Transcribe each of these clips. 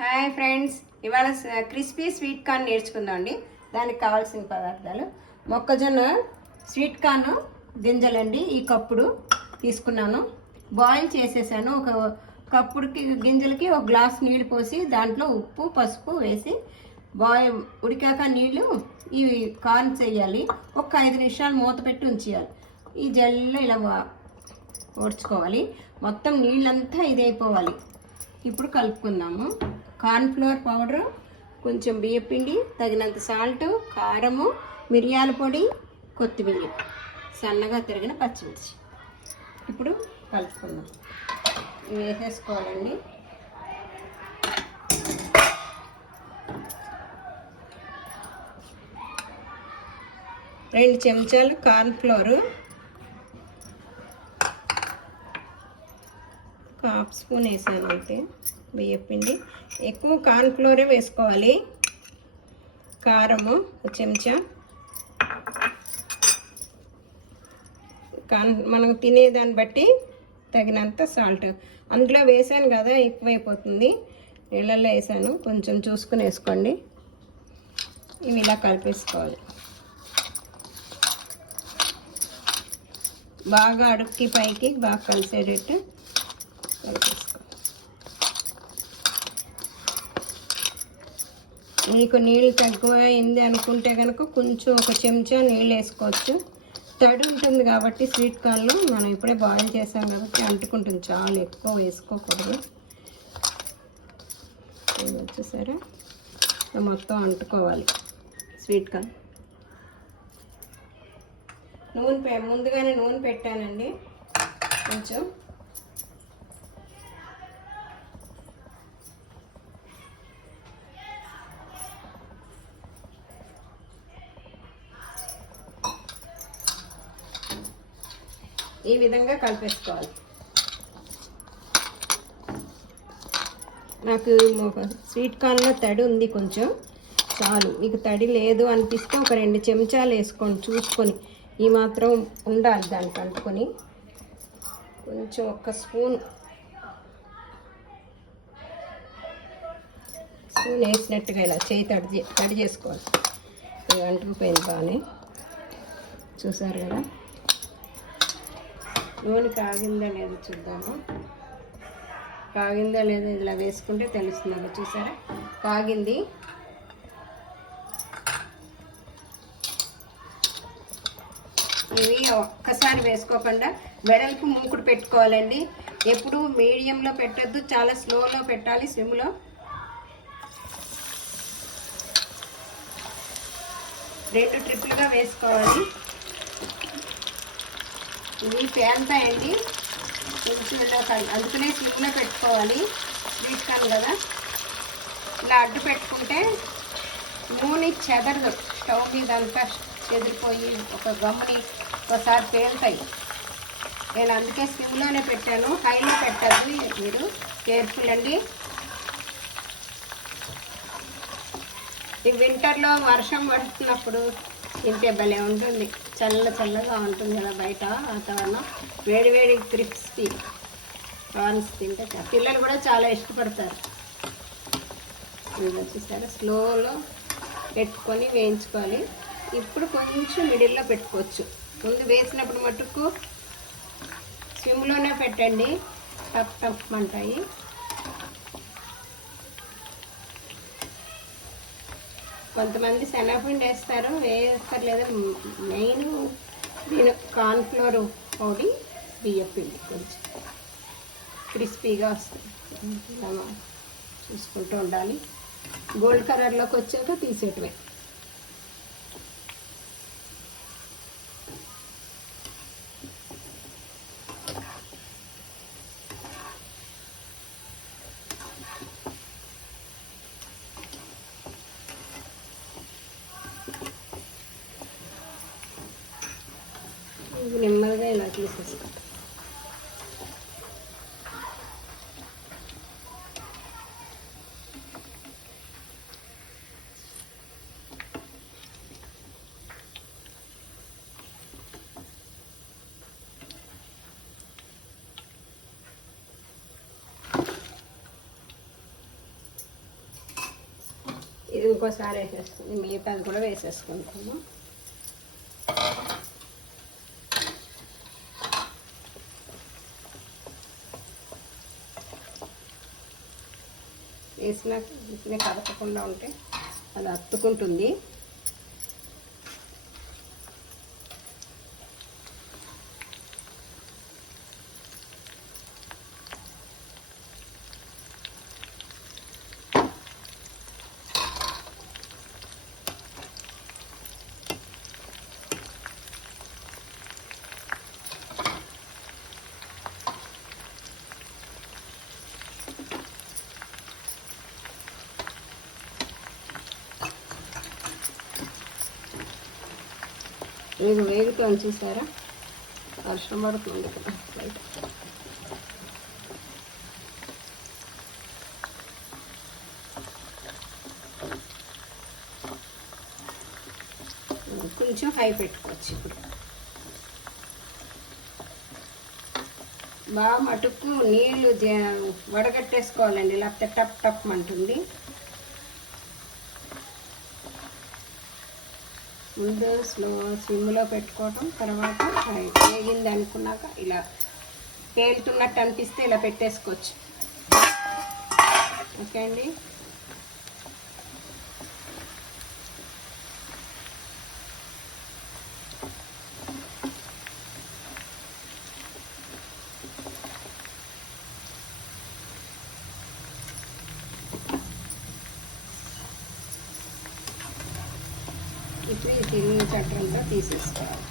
Hi friends, ఇవాళ crispy sweet corn నేర్చుకుందామండి. దానికి కావాల్సిన పదార్థాలు: మొక్కజొన్న స్వీట్ కార్న్ గింజలండి, ఈ కప్పుడు తీసుకున్నాను. బాయిల్ చేసేసాను. ఒక కప్పుడుకి గింజలకి ఒక గ్లాస్ నీళ్ళు పోసి దాంట్లో ఉప్పు పసుపు వేసి ఉడికాక నీళ్ళు ఈ కార్న్ చేయాలి. ఒక 5 నిమిషాలు మూత పెట్టి ఉంచేయాలి. ఈ జల్లో ఇలా ఓడ్చుకోవాలి. మొత్తం నీళ్ళంతా ఇదైపోవాలి. ఇప్పుడు కలుపుకుందాము. కార్న్ ఫ్లోర్ పౌడరు, కొంచెం బియ్యపిండి, తగినంత సాల్ట్, కారము, మిరియాల పొడి, కొత్తిమీర, సన్నగా తరిగిన పచ్చిమిర్చి. ఇప్పుడు కలుపుకుందాం. ఇవి వేసేసుకోవాలండి. రెండు చెంచాలు కార్న్ ఫ్లోరు, హాఫ్ స్పూన్ వేసాను అంతే బియ్యపిండి. ఎక్కువ కార్న్ ఫ్లోరే వేసుకోవాలి. కారము ఒక చెంచా, మనం తినేదాన్ని బట్టి తగినంత సాల్ట్. అందులో వేసాను కదా, ఎక్కువైపోతుంది. నీళ్ళల్లో వేసాను, కొంచెం చూసుకుని వేసుకోండి. ఇవి ఇలా కలిపేసుకోవాలి. బాగా అడుక్కి పైకి బాగా కలిసేటట్టు కలిపేసుకోవాలి. మీకు నీళ్ళు తక్కువ అయింది అనుకుంటే కనుక కొంచెం ఒక చెంచా నీళ్ళు వేసుకోవచ్చు. తడి ఉంటుంది కాబట్టి స్వీట్ కార్న్లో మనం ఇప్పుడే బాయిల్ చేసాం కాబట్టి అంటుకుంటుంది. చాలా ఎక్కువ వేసుకోకూడదు. వచ్చేసారా, మొత్తం అంటుకోవాలి స్వీట్ కార్న్. ముందుగానే నూనె పెట్టానండి కొంచెం. ఈ విధంగా కలిపేసుకోవాలి. నాకు స్వీట్ కార్న్లో తడి ఉంది కొంచెం, చాలు. మీకు తడి లేదు అనిపిస్తే ఒక 2 చెంచాలు వేసుకోండి చూసుకొని. ఈ మాత్రం ఉండాలి దానికి అంటుకొని. కొంచెం ఒక స్పూన్ వేసినట్టుగా ఇలా చేయి తడి చేసుకోవాలి. ఇది అంటుకుపోయింది బాగానే, చూసారు కదా. నూనె కాగిందా లేదో చూద్దాము. కాగిందా లేదో ఇలా వేసుకుంటే తెలుస్తుంది. చూసారా, కాగింది. ఇవి ఒక్కసారి వేసుకోకుండా వెడల్పు మూకుడు పెట్టుకోవాలండి. ఎప్పుడు మీడియంలో పెట్టద్దు, చాలా స్లోలో పెట్టాలి, స్విమ్లో. రెండు ట్రిప్పులుగా వేసుకోవాలి. ఇవి పేలుతాయండి కొంచెంలో, అందుకనే స్విమ్లో పెట్టుకోవాలి. స్వీట్ కార్న్ కదా, ఇలా అడ్డు పెట్టుకుంటే నూనె చెదరదు. స్టవ్ మీద అంతా చెదిరిపోయి ఒక గమ్ముని ఒకసారి పేలుతాయి. నేను అందుకే స్విమ్లోనే పెట్టాను, హైలో పెట్టద్దు. మీరు కేర్ఫుల్ అండి. ఈ వింటర్లో వర్షం పడుతున్నప్పుడు తింటే భలే ఉంటుంది. చల్లగా ఉంటుంది కదా బయట వాతావరణం. వేడి క్రిస్పీ కార్న్స్ తింటే పిల్లలు కూడా చాలా ఇష్టపడతారు. ఇలా చూసారా, స్లోలో పెట్టుకొని వేయించుకోవాలి. ఇప్పుడు కొంచెం మిడిల్లో పెట్టుకోవచ్చు. ముందు వేసినప్పుడు మటుకు స్విమ్లోనే పెట్టండి, టప్ అంటాయి. కొంతమంది శనగపిండి వేస్తారు, వేస్తలేదా. మెయిన్ దీని కార్న్ ఫ్లోర్ పొడి, బియ్యపిండి కొంచెం క్రిస్పీగా వస్తుంది. చూసుకుంటూ ఉండాలి. గోల్డ్ కలర్లోకి వచ్చాక తీసేటమే. నెమ్మదిగా ఇలా తీసేస్తాం. ఇది ఇంకోసారి వేసేస్తుంది, మిగతాది కూడా వేసేసుకుంటాము. వేసిన కదపకుండా ఉంటే అది అత్తుకుంటుంది. ఇది వేగుతుంది చూసారా, వర్షం పడుతుంది కదా బయట. కొంచెం హై పెట్టుకోవచ్చు. ఇప్పుడు బాగా మటుకు నీళ్ళు వడగట్టేసుకోవాలండి, లేకపోతే టప్ టప్ అంటుంది. ముందు సిమ్లో పెట్టుకోవటం, తర్వాత వేగింది అనుకున్నాక ఇలా పేలుతున్నట్టు అనిపిస్తే ఇలా పెట్టేసుకోవచ్చు. ఓకే అండి. ఇప్పుడు ఈ తిరిగిన చట్టంతా తీసేసుకోవాలి.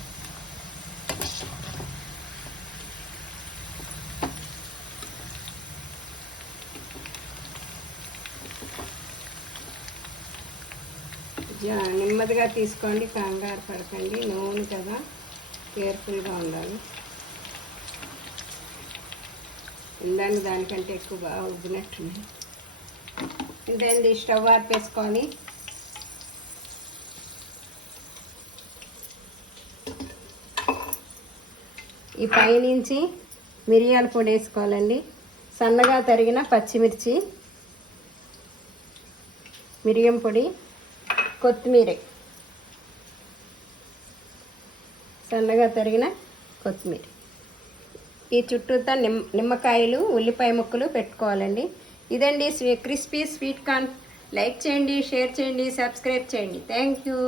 నెమ్మదిగా తీసుకోండి, కంగారు పడకండి. నూనె కదా, కేర్ఫుల్గా ఉండాలి. దానికంటే ఎక్కువ బాగా ఉబ్బినట్టుంది. ఇంతేంది, స్టవ్ ఆర్పేసుకొని ఈ పైనుంచి మిరియాల పొడి వేసుకోవాలండి. సన్నగా తరిగిన పచ్చిమిర్చి, మిరియం పొడి, కొత్తిమీర, సన్నగా తరిగిన కొత్తిమీర. ఈ చుట్టూతా నిమ్మకాయలు, ఉల్లిపాయ ముక్కలు పెట్టుకోవాలండి. ఇదండి క్రిస్పీ స్వీట్ కార్న్. లైక్ చేయండి, షేర్ చేయండి, సబ్స్క్రైబ్ చేయండి. Thank you.